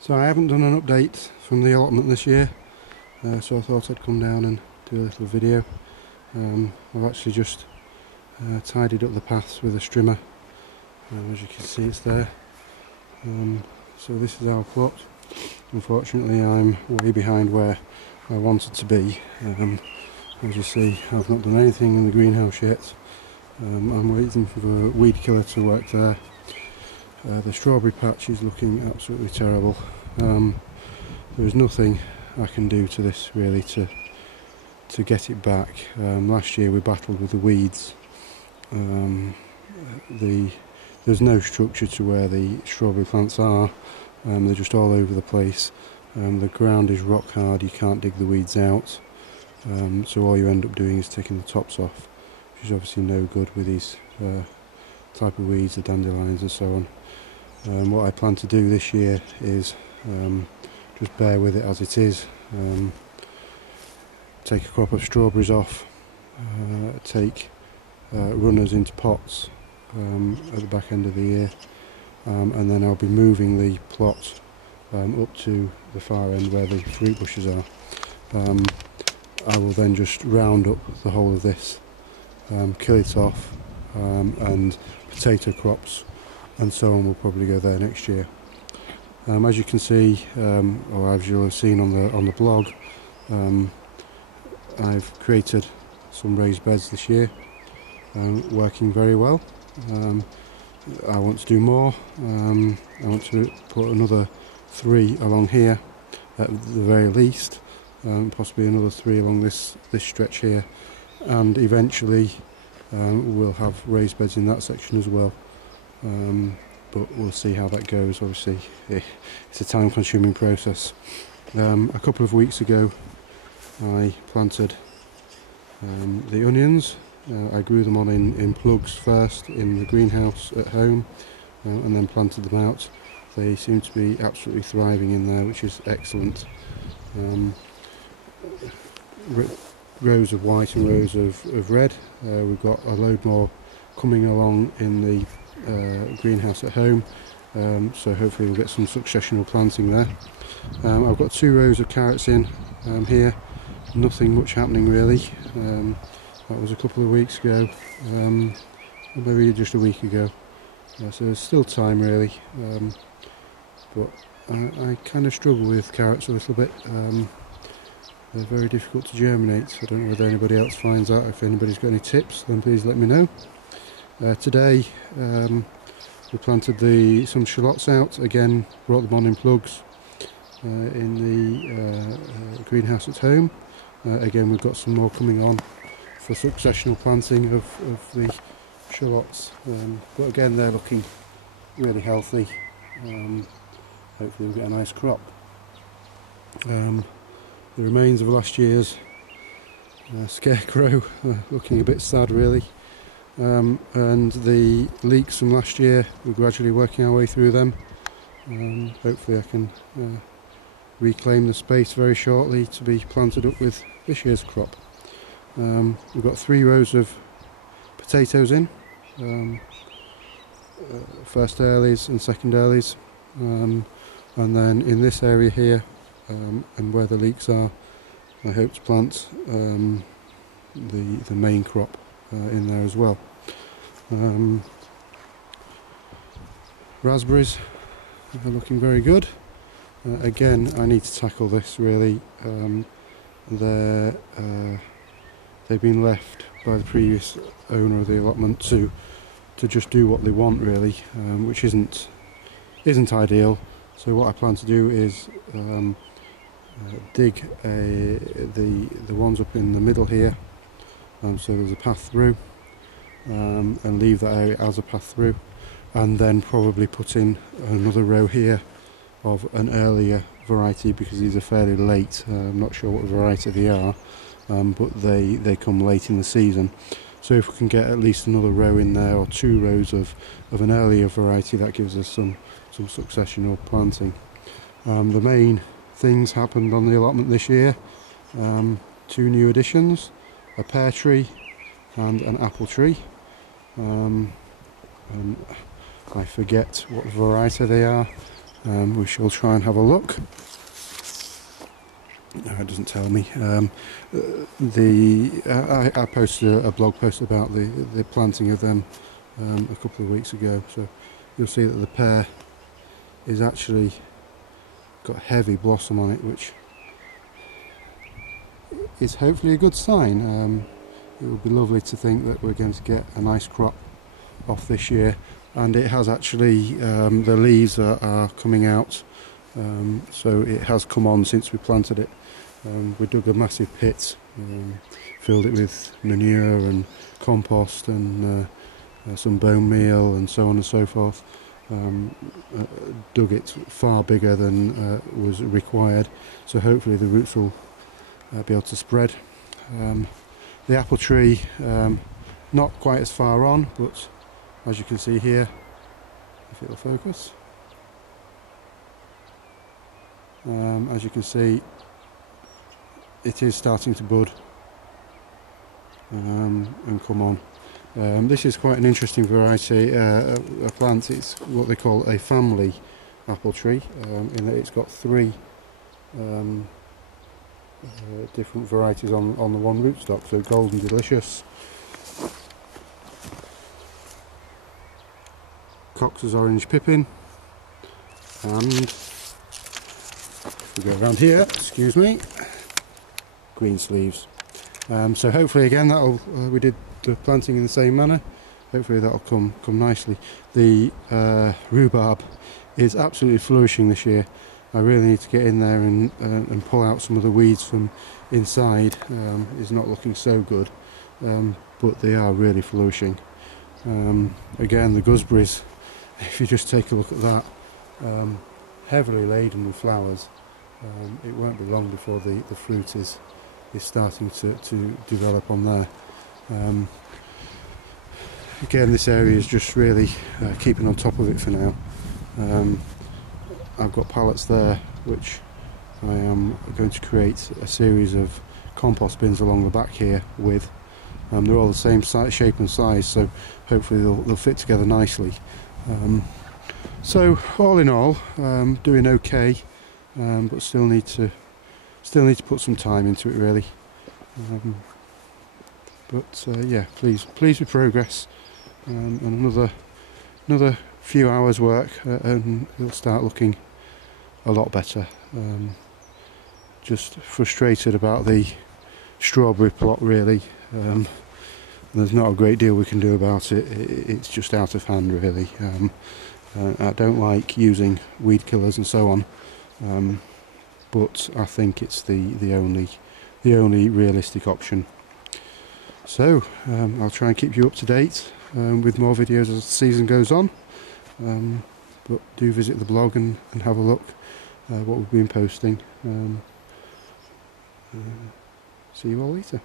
So I haven't done an update from the allotment this year, so I thought I'd come down and do a little video. I've actually just tidied up the paths with a strimmer. As you can see, it's there. So this is our plot. Unfortunately, I'm way behind where I wanted to be. As you see, I've not done anything in the greenhouse yet. I'm waiting for the weed killer to work there. The strawberry patch is looking absolutely terrible. There is nothing I can do to this really to get it back. Last year we battled with the weeds. There's no structure to where the strawberry plants are. They're just all over the place. The ground is rock hard, you can't dig the weeds out. So all you end up doing is taking the tops off, which is obviously no good with these type of weeds, the dandelions and so on. What I plan to do this year is just bear with it as it is. Take a crop of strawberries off, take runners into pots at the back end of the year, and then I'll be moving the plot up to the far end where the fruit bushes are. I will then just round up the whole of this, kill it off, and potato crops and so on will probably go there next year. As you can see, or as you'll have seen on the blog, I've created some raised beds this year, working very well. I want to do more. I want to put another 3 along here at the very least, possibly another 3 along this stretch here, and eventually we'll have raised beds in that section as well. But we'll see how that goes. Obviously it's a time consuming process. A couple of weeks ago I planted the onions. I grew them on in plugs first in the greenhouse at home, and then planted them out. They seem to be absolutely thriving in there, which is excellent. Rows of white and rows of red. We've got a load more coming along in the greenhouse at home, so hopefully we'll get some successional planting there. I've got 2 rows of carrots in here. Nothing much happening really. That was a couple of weeks ago, or maybe just a week ago, so there's still time really, but I kind of struggle with carrots a little bit. They're very difficult to germinate. I don't know whether anybody else finds out. If anybody's got any tips, then please let me know. Today we planted some shallots out, again brought them on in plugs in the greenhouse at home. Again we've got some more coming on for successional planting of the shallots, but again they're looking really healthy. Hopefully we'll get a nice crop. The remains of last year's scarecrow looking a bit sad really, and the leeks from last year, we're gradually working our way through them. Hopefully I can reclaim the space very shortly to be planted up with this year's crop. We've got 3 rows of potatoes in, first earlies and second earlies, and then in this area here and where the leeks are, I hope to plant the main crop in there as well. Raspberries are looking very good. Again, I need to tackle this really. They've been left by the previous owner of the allotment to just do what they want really, which isn't ideal. So what I plan to do is dig the ones up in the middle here, so there's a path through, and leave that area as a path through, and then probably put in another row here of an earlier variety, because these are fairly late. I'm not sure what variety they are, but they come late in the season. So if we can get at least another row in there, or 2 rows of an earlier variety, that gives us some successional planting. The main things happened on the allotment this year. 2 new additions, a pear tree and an apple tree. And I forget what variety they are. We shall try and have a look. No, it doesn't tell me. I posted a blog post about the planting of them a couple of weeks ago, so you'll see that the pear is actually got heavy blossom on it, which is hopefully a good sign. It would be lovely to think that we're going to get a nice crop off this year, and it has actually, the leaves are coming out, so it has come on since we planted it. We dug a massive pit, filled it with manure and compost and some bone meal and so on and so forth. Dug it far bigger than was required, so hopefully the roots will be able to spread. The apple tree, not quite as far on, but as you can see here, if it'll focus, as you can see, it is starting to bud and come on. This is quite an interesting variety, a plant. It's what they call a family apple tree, in that it's got three different varieties on the one rootstock. So Golden Delicious, Cox's Orange Pippin, and if we go around here, excuse me, Green Sleeves. So hopefully again that'll we did the planting in the same manner. Hopefully that'll come nicely. The rhubarb is absolutely flourishing this year. I really need to get in there and pull out some of the weeds from inside. It's not looking so good, but they are really flourishing. Again, the gooseberries, if you just take a look at that, heavily laden with flowers. It won't be long before the fruit is starting to develop on there. Again, this area is just really keeping on top of it for now. I've got pallets there which I am going to create a series of compost bins along the back here with. They're all the same shape and size, so hopefully they'll fit together nicely. So all in all, doing okay, but still need to put some time into it really. Yeah, pleased with progress, and another few hours work, and it'll start looking a lot better. Just frustrated about the strawberry plot really. There's not a great deal we can do about it. It's just out of hand really. I don't like using weed killers and so on, but I think it's the only realistic option. So I'll try and keep you up to date with more videos as the season goes on, but do visit the blog and have a look what we've been posting. See you all later.